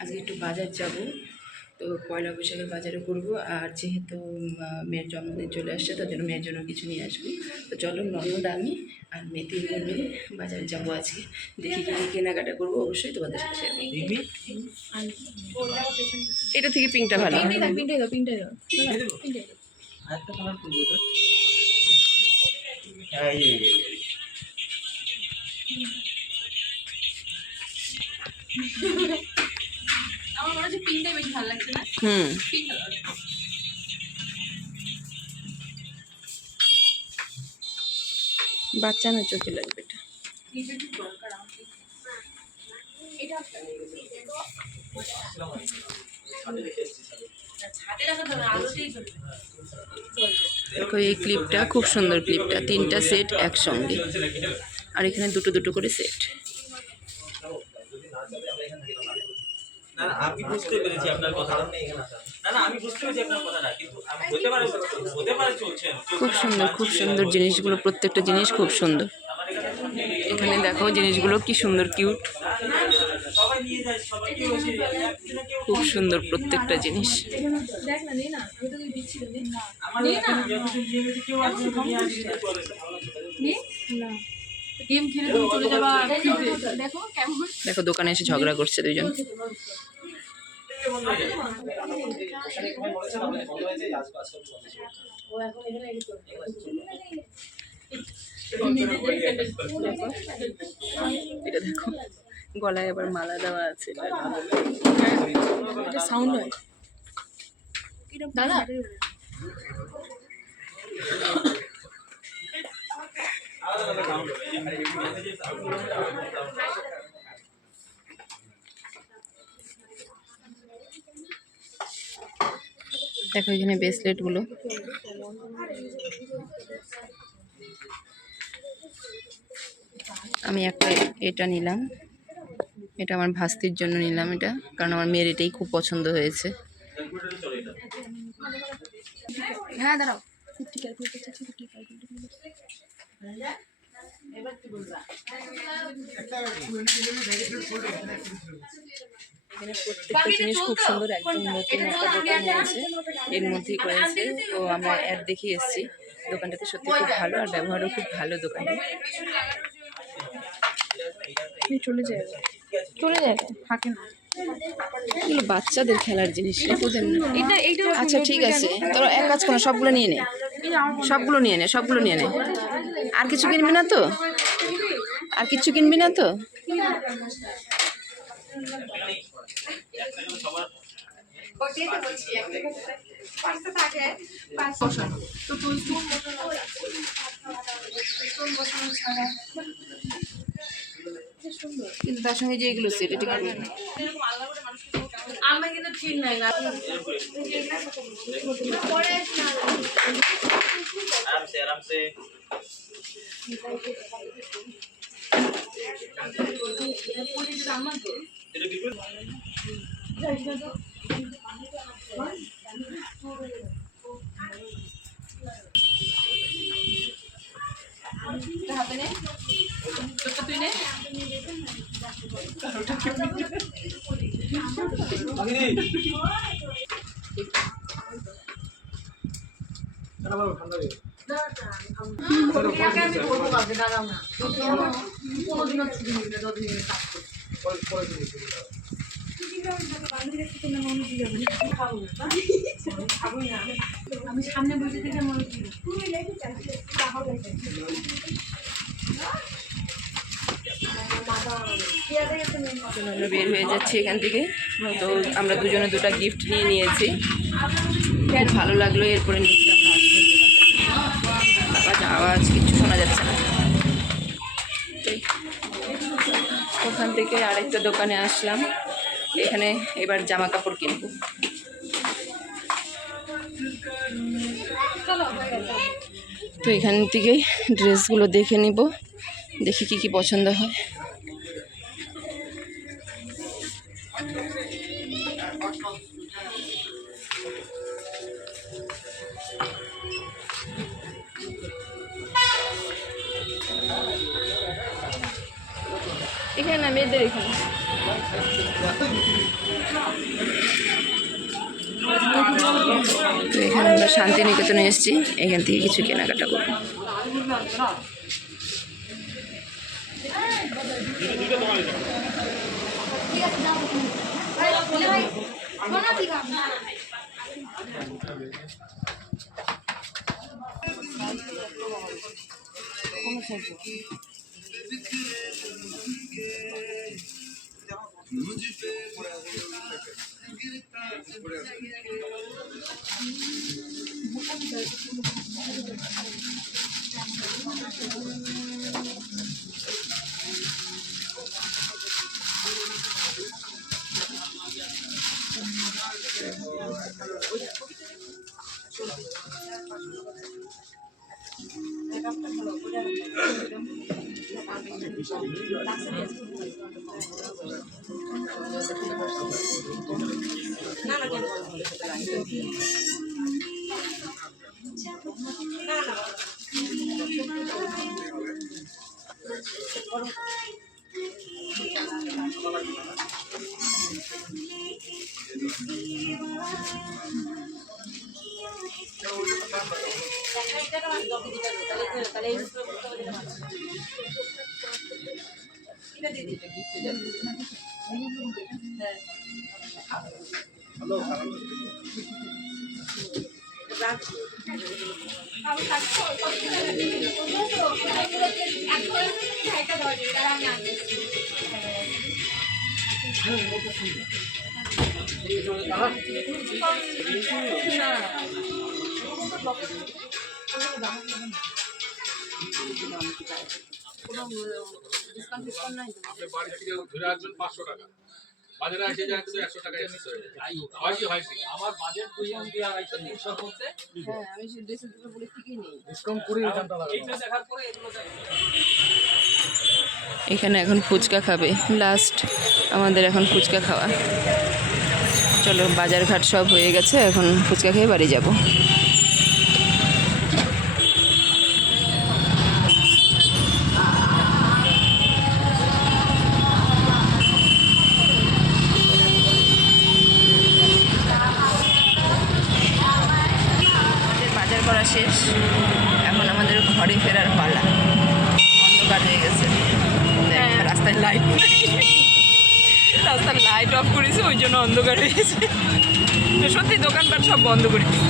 আজকে একটু বাজার যাব, তো পয়লা বৈশাখের বাজারে করবো। আর যেহেতু মেয়ের জন্মদিন চলে আসছে, তার জন্য মেয়ের জন্য কিছু নিয়ে আসবো। তো চলো ননদ আমি আর মেয়ে তিনজন মিলে বাজারে যাবো আজকে। দেখি কী কী কেনাকাটা করবো, অবশ্যই তোমাদের সাথে শেয়ার করবো। এটা থেকে পিঙ্কটা ভালো। পিঙ্কটাই দাও, পিঙ্কটাই দাও। আমার মনে হচ্ছে পিঙ্কটাই বেশি ভালো লাগছে না? Pink colour. বাচ্চা না, চোখে লাগবে এটা। দেখো এই ক্লিপটা খুব সুন্দর, ক্লিপটা 3টা সেট একসঙ্গে, আর এখানে দুটো দুটো করে সেট। আমি বুঝতে পেরেছি আপনার কথাটা। আমি বুঝতে পেরেছি আপনার কথাটা, কিন্তু আমি হতে পারে চলছে। খুব সুন্দর, খুব সুন্দর জিনিসগুলো, প্রত্যেকটা জিনিস খুব সুন্দর। এখানে দেখো জিনিসগুলো কি সুন্দর, কিউট, খুব সুন্দর প্রত্যেকটা জিনিস। দেখো দোকানে এসে ঝগড়া করছে দুজন। এটা দেখো গলায় আবার মালা দেওয়া আছে। এটা সাউন্ড হয় দাদা। দেখো এখানে ব্রেসলেট গুলো, আমি একটা এটা নিলাম, এটা আমার ভাস্তির জন্য নিলাম এটা, কারণ আমার মেয়ের এটাই খুব পছন্দ হয়েছে। হ্যাঁ দাঁড়াও। এখানে প্রত্যেকটা জিনিস খুব সুন্দর, একদম নতুন একটা দোকান হয়েছে, এর মধ্যেই করেছে। তো আমরা অ্যাড দেখে এসেছি, দোকানটাতে সত্যি খুব ভালো, আর ব্যবহারও খুব ভালো দোকানে। চলে যাবে, চলে যাবে, থাকে না। এগুলো বাচ্চাদের খেলার জিনিস, ওদের না। আচ্ছা ঠিক আছে, তোরা এক কাজ করো, সবগুলো নিয়ে নে, সবগুলো নিয়ে নে, সবগুলো নিয়ে নে। আর কিছু কিনবি না তো? আর কিছু কিনবি না তো? কিন্তু তার সঙ্গে যে এগুলো সেট, এটা কি আমি কিন্তু ঠিক নাই না। আরামসে হাতে নে, তুই নে। আমি সামনে বসে থেকে মনে করি আমরা বের হয়ে যাচ্ছি এখান থেকে। তো আমরা দুজনে দুটো গিফট নিয়ে নিয়েছি, খুব ভালো লাগলো। এরপরে নিচে আমরা আসবো দোকানটাতে। আওয়াজ কিচ্ছু শোনা যাচ্ছে না। ওখান থেকে আরেকটা দোকানে আসলাম, এখানে এবার জামা কাপড় কিনবো। তো এখান থেকে ড্রেসগুলো দেখে নিব, দেখি কি কি পছন্দ হয়। এখানে না, মেয়েদের এখানে। তো এখানে আমরা শান্তিনিকেতনে এসেছি, এখান থেকে কিছু কেনাকাটা করবো। আপনি বাড়ি থেকে ধরে আসবেন 500 টাকা, বাজারে এসে যায় তো 100 টাকা এক্সট্রা হয় কি হয় কি আমার বাজেট 200-250-300 করতে হ্যাঁ, আমি সেই ড্রেসের দুটো বলে ঠিকই নেই। ডিসকাউন্ট করে এখানটা লাগাবো। এইটা দেখার পরে এগুলো দেখো। এখানে এখন ফুচকা খাবে, লাস্ট আমাদের এখন ফুচকা খাওয়া। চলো, বাজারঘাট সব হয়ে গেছে, এখন ফুচকা খেয়ে বাড়ি যাব। বাজার করা শেষ, এখন আমাদের ঘরে ফেরার পালা। অন্ধকার হয়ে গেছে, দেখ, রাস্তায় লাইট রাস্তার লাইট অফ করেছে, ওই জন্য অন্ধকার হয়ে গেছে। তো সত্যি দোকানপাট সব বন্ধ করে দিই।